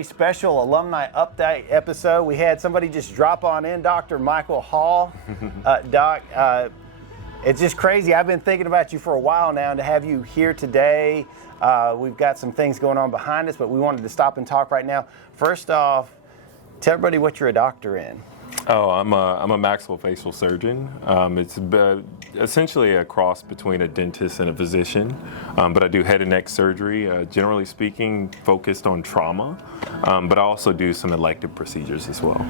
very special Alumni Update episode. We had somebody just drop on in, Dr. Michaell Hall. Doc, it's just crazy. I've been thinking about you for a while now, and to have you here today, we've got some things going on behind us, but we wanted to stop and talk right now. First off, tell everybody what you're a doctor in. Oh, I'm a maxillofacial surgeon. It's essentially a cross between a dentist and a physician, but I do head and neck surgery, generally speaking, focused on trauma, but I also do some elective procedures as well.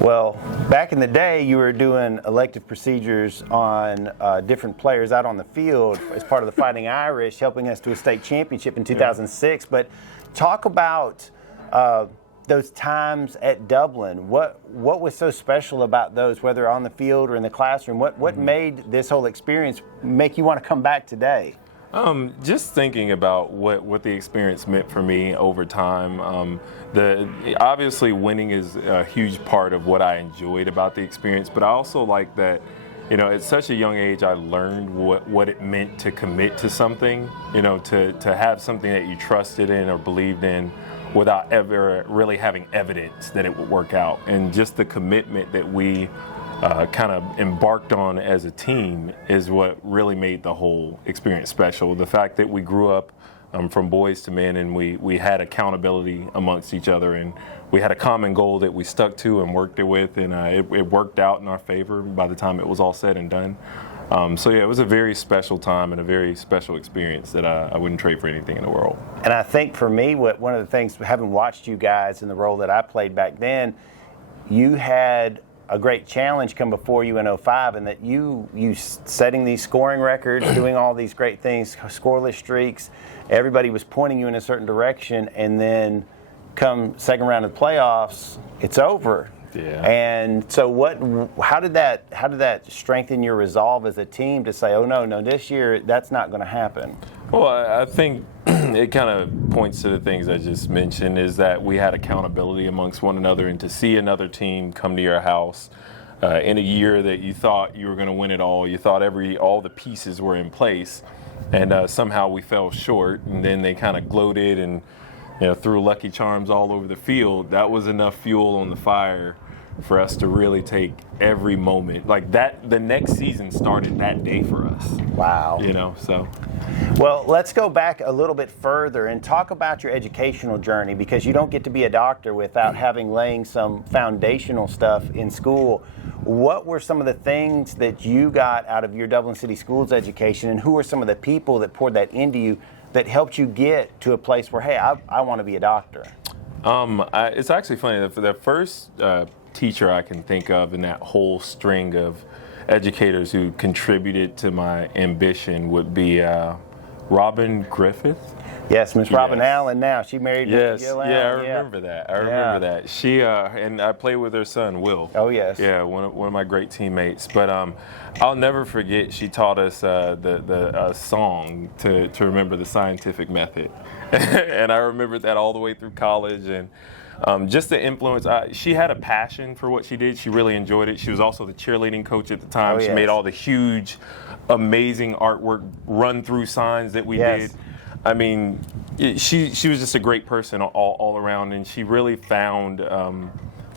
Well, back in the day, you were doing elective procedures on different players out on the field as part of the Fighting Irish, helping us to a state championship in 2006. But talk about those times at Dublin. What was so special about those, whether on the field or in the classroom? What made this whole experience make you want to come back today? Just thinking about what the experience meant for me over time. Obviously winning is a huge part of what I enjoyed about the experience, but I also like that, at such a young age, I learned what it meant to commit to something, to have something that you trusted in or believed in, without ever really having evidence that it would work out. And just the commitment that we kind of embarked on as a team is what really made the whole experience special. The fact that we grew up from boys to men, and we had accountability amongst each other, and we had a common goal that we stuck to and worked it with, and it worked out in our favor by the time it was all said and done. So yeah, it was a very special time and a very special experience that I wouldn't trade for anything in the world. And I think for me, one of the things, having watched you guys in the role that I played back then, you had a great challenge come before you in 2005, and that you setting these scoring records, doing all these great things, scoreless streaks, everybody was pointing you in a certain direction, and then come second round of the playoffs, it's over. Yeah. And so how did that strengthen your resolve as a team to say, oh no, this year that's not going to happen? Well, I think it kind of points to the things I just mentioned, is that we had accountability amongst one another, and to see another team come to your house in a year that you thought you were going to win it all, you thought all the pieces were in place, and somehow we fell short, and then they kind of gloated and threw Lucky Charms all over the field. That was enough fuel on the fire for us to really take every moment. Like that, the next season started that day for us. Wow. So. Well, let's go back a little bit further and talk about your educational journey, because you don't get to be a doctor without having laying some foundational stuff in school. What were some of the things that you got out of your Dublin City Schools education, and who were some of the people that poured that into you that helped you get to a place where, hey, I want to be a doctor? It's actually funny. The first teacher I can think of in that whole string of educators who contributed to my ambition would be Robin Griffith. Yes, Miss Robin Allen now. She married Mr. Gil Allen. Yeah, I remember that. I remember that. She and I played with her son, Will. Oh, yes. Yeah, one of my great teammates. But I'll never forget, she taught us the song to remember the scientific method. And I remembered that all the way through college. And just the influence. She had a passion for what she did. She really enjoyed it. She was also the cheerleading coach at the time. Oh, yes. She made all the huge, amazing artwork run-through signs that we did. I mean, she was just a great person all around, and she really found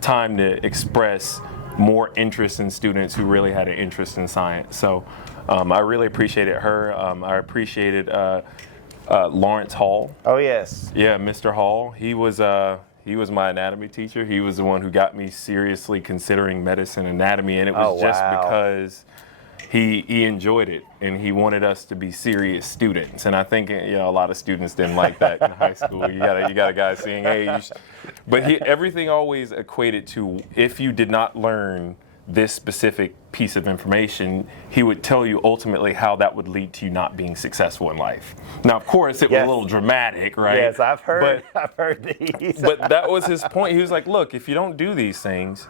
time to express more interest in students who really had an interest in science. So I really appreciated her. I appreciated Lawrence Hall. Oh, yes. Yeah, Mr. Hall. He was my anatomy teacher. He was the one who got me seriously considering medicine anatomy, and it was just because he enjoyed it, and he wanted us to be serious students. And I think a lot of students didn't like that in high school. You got a guy saying, hey, but everything always equated to, if you did not learn this specific piece of information, he would tell you ultimately how that would lead to you not being successful in life. Now, of course, it was a little dramatic, right? Yes, I've heard these. But that was his point. He was like, look, if you don't do these things,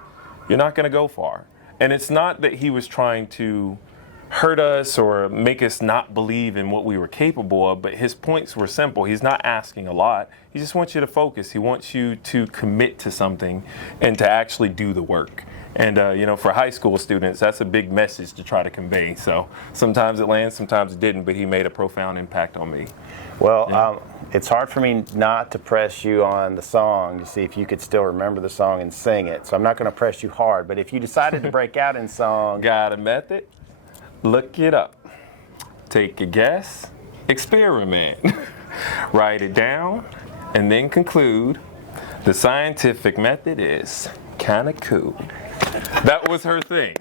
you're not going to go far. And it's not that he was trying to hurt us or make us not believe in what we were capable of, but his points were simple. He's not asking a lot. He just wants you to focus. He wants you to commit to something and to actually do the work. And, for high school students, that's a big message to try to convey. So sometimes it lands, sometimes it didn't, but he made a profound impact on me. Well, it's hard for me not to press you on the song to see if you could still remember the song and sing it. So I'm not going to press you hard, but if you decided to break out in song. Got a method? Look it up. Take a guess. Experiment. Write it down, and then conclude. The scientific method is kind of cool. That was her thing.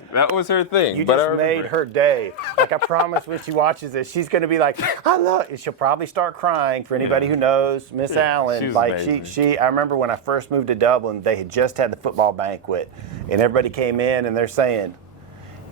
You just made her day. Like, I promise when she watches this, she's going to be like, I love it. She'll probably start crying. For anybody who knows Miss Allen, she's like amazing. I remember when I first moved to Dublin, they had just had the football banquet, and everybody came in and they're saying,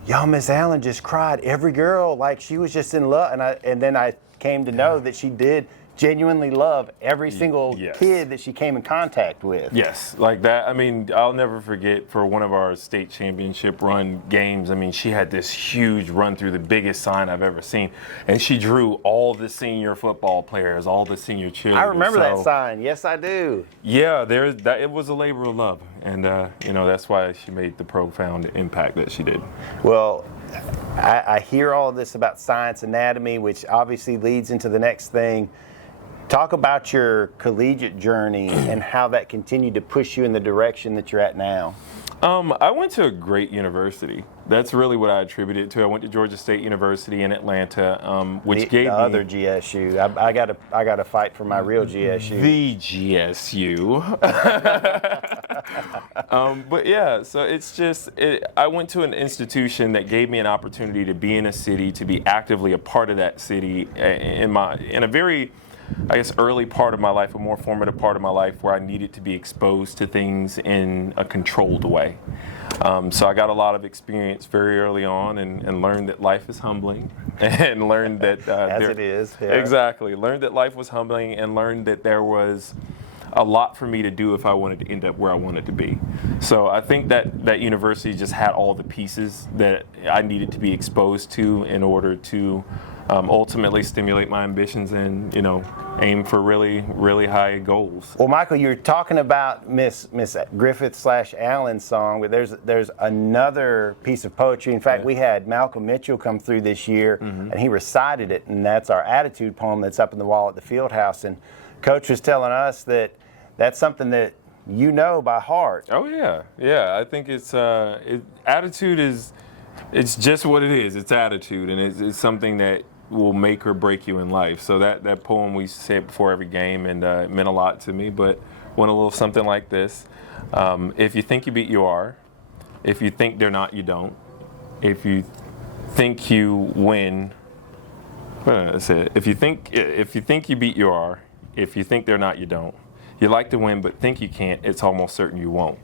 yo, Miss Allen just cried. Every girl, like, she was just in love. And then I came to know that she did genuinely love every single kid that she came in contact with. Yes, like that. I mean, I'll never forget for one of our state championship run games, I mean, she had this huge run through, the biggest sign I've ever seen. And she drew all the senior football players, all the senior cheerleaders. I remember that sign. Yes, I do. Yeah, it was a labor of love. And, that's why she made the profound impact that she did. Well, I hear all of this about science anatomy, which obviously leads into the next thing. Talk about your collegiate journey and how that continued to push you in the direction that you're at now. I went to a great university. That's really what I attribute it to. I went to Georgia State University in Atlanta, which gave me the other GSU. I got to fight for my real GSU. The GSU. But yeah, so it's just I went to an institution that gave me an opportunity to be in a city, to be actively a part of that city in a very, I guess, early part of my life, a more formative part of my life where I needed to be exposed to things in a controlled way. So I got a lot of experience very early on and learned that life is humbling and learned that... it is. Yeah. Exactly. Learned that life was humbling and learned that there was a lot for me to do if I wanted to end up where I wanted to be. So I think that university just had all the pieces that I needed to be exposed to in order to ultimately stimulate my ambitions and, aim for really, really high goals. Well, Michaell, you're talking about Miss Griffith/Allen's song, but there's another piece of poetry. In fact, we had Malcolm Mitchell come through this year, and he recited it, and that's our attitude poem that's up in the wall at the field house. And Coach was telling us that that's something that you know by heart. Oh, yeah. I think it's attitude it's just what it is. It's attitude, and it's something that will make or break you in life. So that poem, we say it before every game, and it meant a lot to me, but went a little something like this. If you think you beat, you are. If you think they're not, you don't. If you think you win, that's it. If you think you beat, you are. If you think they're not, you don't. You like to win, but think you can't, it's almost certain you won't.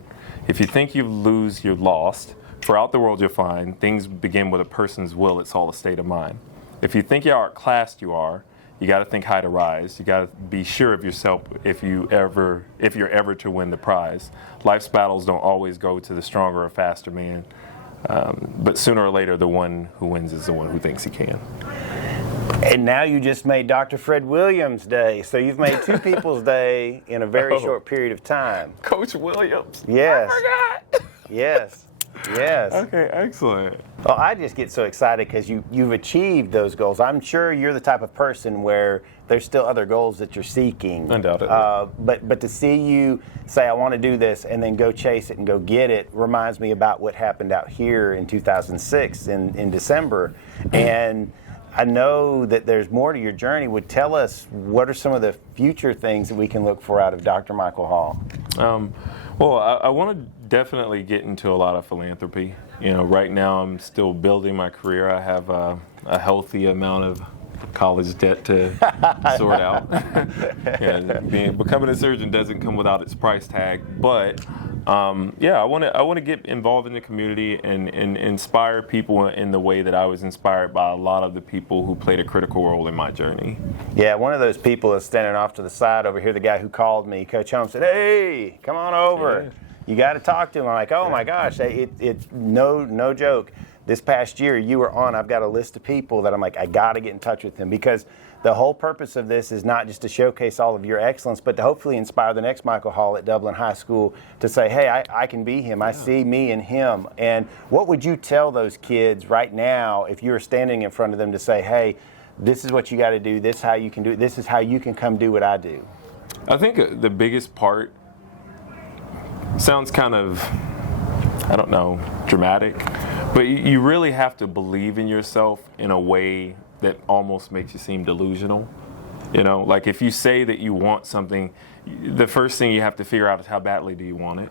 If you think you lose, you're lost. Throughout the world, you'll find things begin with a person's will. It's all a state of mind. If you think you're outclassed, you are. You got to think high to rise. You got to be sure of yourself if you're ever to win the prize. Life's battles don't always go to the stronger or faster man, but sooner or later, the one who wins is the one who thinks he can. And now you just made Dr. Fred Williams' day, so you've made two people's day in a very short period of time. Coach Williams. Yes. I forgot. Yes. Okay, excellent. Well, I just get so excited because you've achieved those goals. I'm sure you're the type of person where there's still other goals that you're seeking. Undoubtedly. But to see you say, I want to do this, and then go chase it and go get it, reminds me about what happened out here in 2006 in December. And I know that there's more to your journey. Would tell us what are some of the future things that we can look for out of Dr. Michaell Hall? Well, I want to definitely get into a lot of philanthropy. Right now I'm still building my career. I have a healthy amount of college debt to sort out. Becoming a surgeon doesn't come without its price tag, but I want to get involved in the community and inspire people in the way that I was inspired by a lot of the people who played a critical role in my journey. Yeah, one of those people is standing off to the side over here. The guy who called me, Coach Holmes, said, "Hey, come on over. Yeah. You got to talk to him." I'm like, "Oh my gosh, it's no joke. This past year, you were on. I've got a list of people that I'm like, I got to get in touch with him because the whole purpose of this is not just to showcase all of your excellence, but to hopefully inspire the next Michaell Hall at Dublin High School to say, hey, I can be him. I see me in him. And what would you tell those kids right now if you were standing in front of them to say, hey, this is what you got to do, this is how you can do it, this is how you can come do what I do? I think the biggest part sounds kind of, I don't know, dramatic, but you really have to believe in yourself in a way that almost makes you seem delusional. You know, like if you say that you want something, the first thing you have to figure out is how badly do you want it,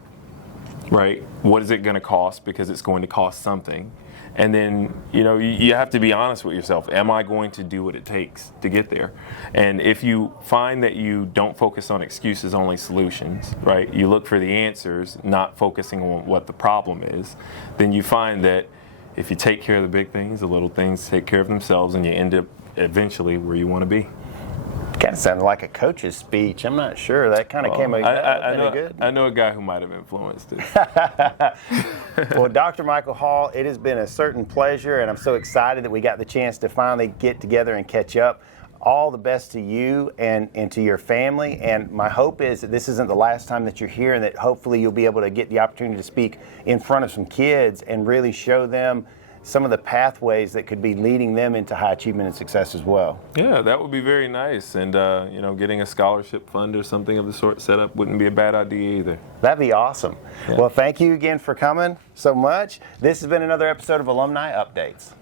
right? What is it going to cost? Because it's going to cost something. And then, you know, you have to be honest with yourself. Am I going to do what it takes to get there? And if you find that you don't focus on excuses, only solutions, right? You look for the answers, not focusing on what the problem is, then you find that if you take care of the big things, the little things take care of themselves, and you end up eventually where you want to be. Kind of sounded like a coach's speech. I'm not sure. That kind of came out good. I know a guy who might have influenced it. Well, Dr. Michaell Hall, it has been a certain pleasure, and I'm so excited that we got the chance to finally get together and catch up. All the best to you and to your family, and my hope is that this isn't the last time that you're here, and that hopefully you'll be able to get the opportunity to speak in front of some kids and really show them some of the pathways that could be leading them into high achievement and success as well. Yeah, that would be very nice. And, you know, getting a scholarship fund or something of the sort set up wouldn't be a bad idea either. That'd be awesome. Yeah. Well, thank you again for coming so much. This has been another episode of Alumni Updates.